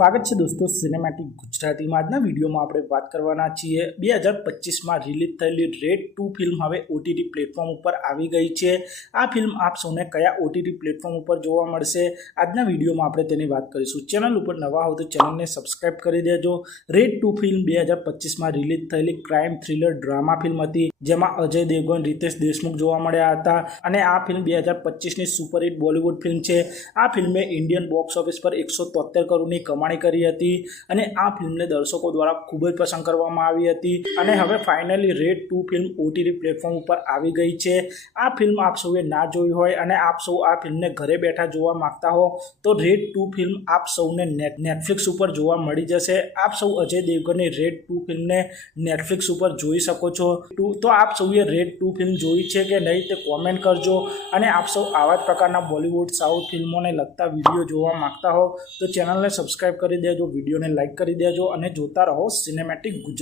સ્વાગત છે દોસ્તો સિનેમેટિક ગુજરાતીમાં. આજના વિડીયોમાં આપણે વાત કરવાના છીએ બે હજાર પચીસમાં રિલીઝ થયેલી રેડ ટુ ફિલ્મ હવે ઓટીટી પ્લેટફોર્મ ઉપર આવી ગઈ છે. આ ફિલ્મ આપ સૌને કયા ઓટીટી પ્લેટફોર્મ ઉપર જોવા મળશે આજના વિડીયોમાં આપણે તેની વાત કરીશું. ચેનલ ઉપર નવા હો તો ચેનલને સબસ્ક્રાઇબ કરી દેજો. રેડ ટુ ફિલ્મ બે હજાર પચીસમાં રિલીઝ થયેલી ક્રાઇમ થ્રિલર ડ્રામા ફિલ્મ હતી, જેમાં અજય દેવગન રીતેશ દેશમુખ જોવા મળ્યા હતા. અને આ ફિલ્મ બે હજાર પચીસની સુપરહિટ બોલિવૂડ ફિલ્મ છે. આ ફિલ્મે ઇન્ડિયન બોક્સ ઓફિસ પર એકસો તોતેર કરોડની કમાણી કરી હતી અને આ ફિલ્મને દર્શકો દ્વારા ખૂબ જ પસંદ કરવામાં આવી હતી. અને હવે finally Raid two film OTT platform ઉપર આવી ગઈ છે. આ ફિલ્મ આપ સૌએ ના જોઈ હોય અને આપ સૌ આ ફિલ્મને ઘરે બેઠા જોવા માંગતા હો, તો રેડ ટુ ફિલ્મ આપ સૌને નેટ, નેટફ્લિક્સ ઉપર જોવા મળી જશે. આપ સૌ અજય દેવગનની રેડ ટુ ફિલ્મને નેટફ્લિક્સ ઉપર જોઈ શકો છો. તો આપ સૌએ રેડ ટુ ફિલ્મ જોઈ છે કે નહીં તે કોમેન્ટ કરજો. અને આપ સૌ આવા જ પ્રકારના બોલિવૂડ સાઉથ ફિલ્મોને લગતા વીડિયો જોવા માંગતા હો, તો ચેનલને સબસ્ક્રાઇબ કરી દેજો વિડીયોને લાઇક કરી દેજો અને જોતા રહો સિનેમેટિક ગુજરાત.